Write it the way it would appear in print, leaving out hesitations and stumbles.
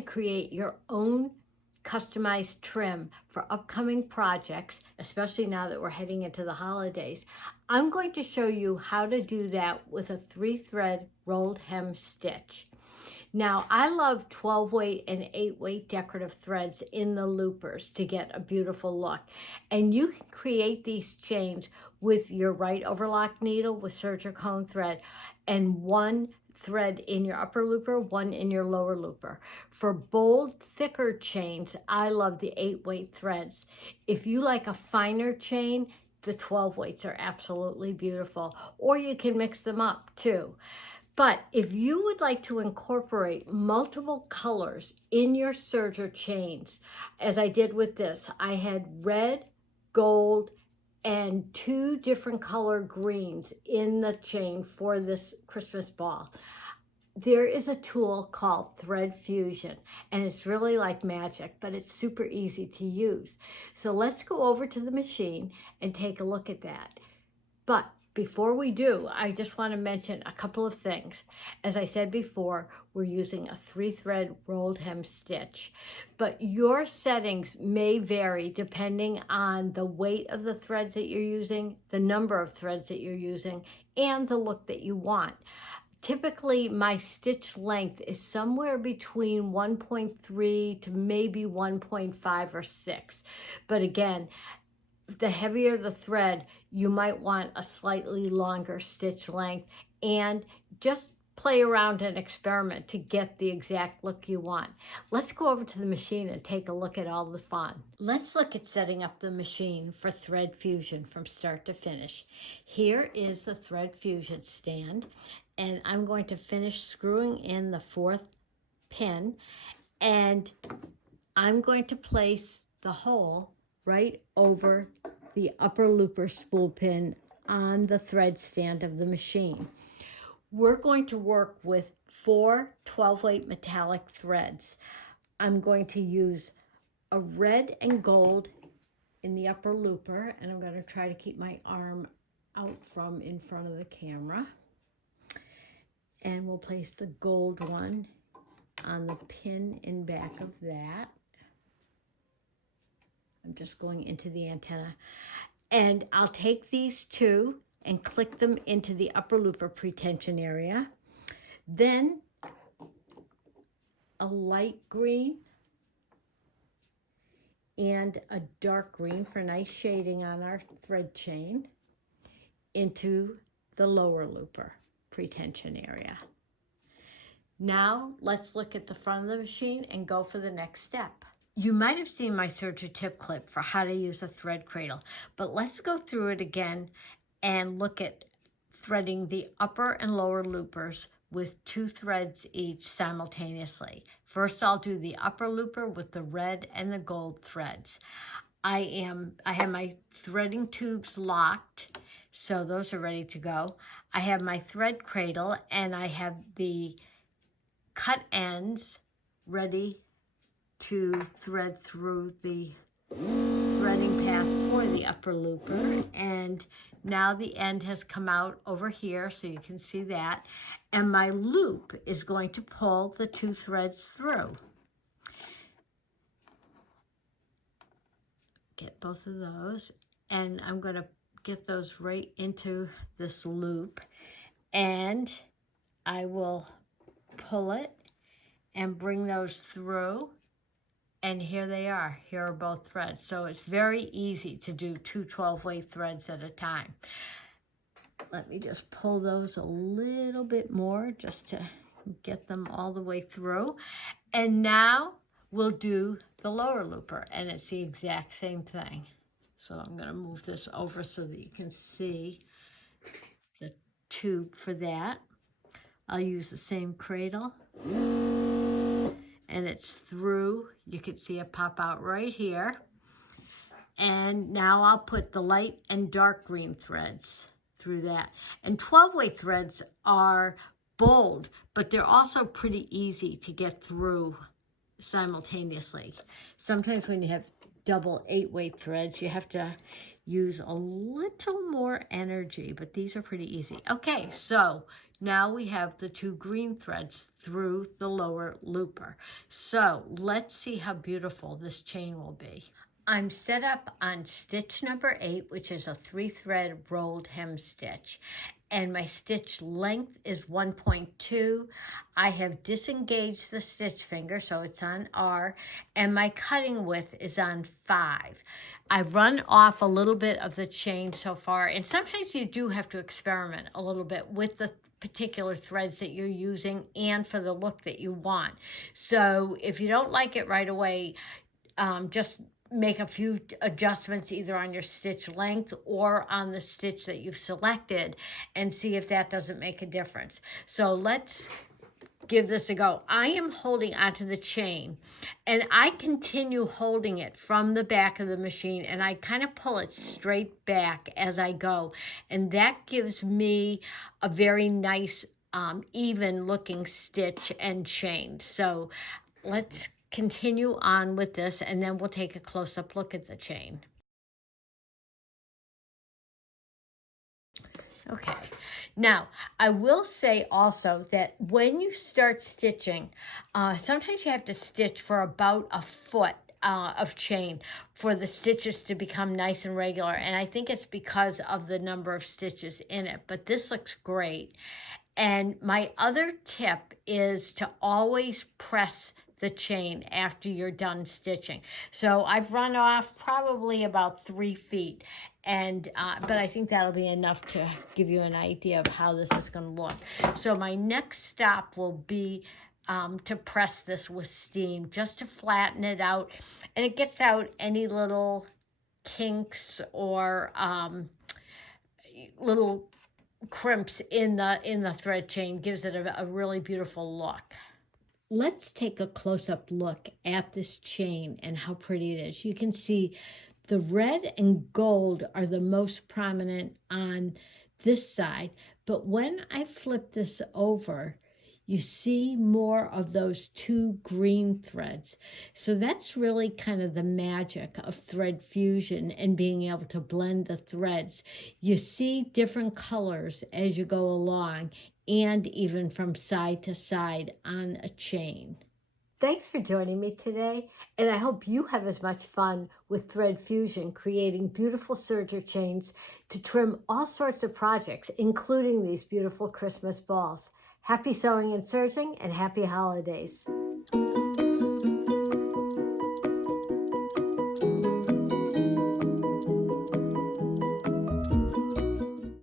to create your own customized trim for upcoming projects, especially now that we're heading into the holidays, I'm going to show you how to do that with a 3-thread rolled hem stitch. Now, I love 12 weight and 8 weight decorative threads in the loopers to get a beautiful look. And you can create these chains with your right overlock needle with Serging thread and one thread in your upper looper, one in your lower looper. For bold, thicker chains, I love the 8 weight threads. If you like a finer chain, the 12 weights are absolutely beautiful, or you can mix them up too. But if you would like to incorporate multiple colors in your serger chains, as I did with this, I had red, gold, and 2 different color greens in the chain for this Christmas ball. There is a tool called Thread Fusion, and it's really like magic, but it's super easy to use. So let's go over to the machine and take a look at that. But before we do, I just want to mention a couple of things. As I said before, we're using a 3-thread rolled hem stitch, but your settings may vary depending on the weight of the threads that you're using, the number of threads that you're using, and the look that you want. Typically, my stitch length is somewhere between 1.3 to maybe 1.5 or 6. But again, the heavier the thread, you might want a slightly longer stitch length, and just play around and experiment to get the exact look you want. Let's go over to the machine and take a look at all the fun. Let's look at setting up the machine for Thread Fusion from start to finish. Here is the Thread Fusion stand, and I'm going to finish screwing in the 4th pin, and I'm going to place the hole right over the upper looper spool pin on the thread stand of the machine. We're going to work with 4 12-weight metallic threads. I'm going to use a red and gold in the upper looper, and I'm going to try to keep my arm out from in front of the camera. And we'll place the gold one on the pin in back of that. I'm just going into the antenna. And I'll take these 2 and click them into the upper looper pretension area. Then a light green and a dark green for nice shading on our thread chain into the lower looper pretension area. Now let's look at the front of the machine and go for the next step. You might have seen my Serger tip clip for how to use a thread cradle, but let's go through it again and look at threading the upper and lower loopers with 2 threads each simultaneously. First, I'll do the upper looper with the red and the gold threads. I have my threading tubes locked, so those are ready to go. I have my thread cradle, and I have the cut ends ready to thread through the threading path for the upper looper. And now the end has come out over here, so you can see that. And my loop is going to pull the 2 threads through. Get both of those, and I'm going to get those right into this loop, and I will pull it and bring those through. And here they are. Here are both threads. So it's very easy to do 2 12-weight threads at a time. Let me just pull those a little bit more just to get them all the way through. And now we'll do the lower looper, and it's the exact same thing. So I'm going to move this over so that you can see the tube for that. I'll use the same cradle. And it's through. You can see it pop out right here. And now I'll put the light and dark green threads through that. And 12-weight threads are bold, but they're also pretty easy to get through simultaneously. Sometimes when you have double 8-weight threads. You have to use a little more energy, but these are pretty easy. Okay, so now we have the 2 green threads through the lower looper. So let's see how beautiful this chain will be. I'm set up on stitch number 8, which is a 3-thread rolled hem stitch. And my stitch length is 1.2. I have disengaged the stitch finger, so it's on R, and my cutting width is on 5. I've run off a little bit of the chain so far, and sometimes you do have to experiment a little bit with the particular threads that you're using and for the look that you want. So if you don't like it right away, just make a few adjustments either on your stitch length or on the stitch that you've selected and see if that doesn't make a difference. So let's give this a go. I am holding onto the chain and I continue holding it from the back of the machine, and I kind of pull it straight back as I go. And that gives me a very nice, even looking stitch and chain. So let's continue on with this, and then we'll take a close-up look at the chain. Okay, now I will say also that when you start stitching, sometimes you have to stitch for about a foot of chain for the stitches to become nice and regular, and I think it's because of the number of stitches in it, but this looks great. And my other tip is to always press the chain after you're done stitching. So I've run off probably about 3 feet, and but I think that'll be enough to give you an idea of how this is going to look. So my next stop will be to press this with steam, just to flatten it out, and it gets out any little kinks or little crimps in the thread chain. Gives it a really beautiful look. Let's take a close-up look at this chain and how pretty it is. You can see the red and gold are the most prominent on this side, but when I flip this over, you see more of those 2 green threads. So that's really kind of the magic of thread fusion and being able to blend the threads. You see different colors as you go along, and even from side to side on a chain. Thanks for joining me today, and I hope you have as much fun with thread fusion, creating beautiful serger chains to trim all sorts of projects, including these beautiful Christmas balls. Happy sewing and serging, and happy holidays.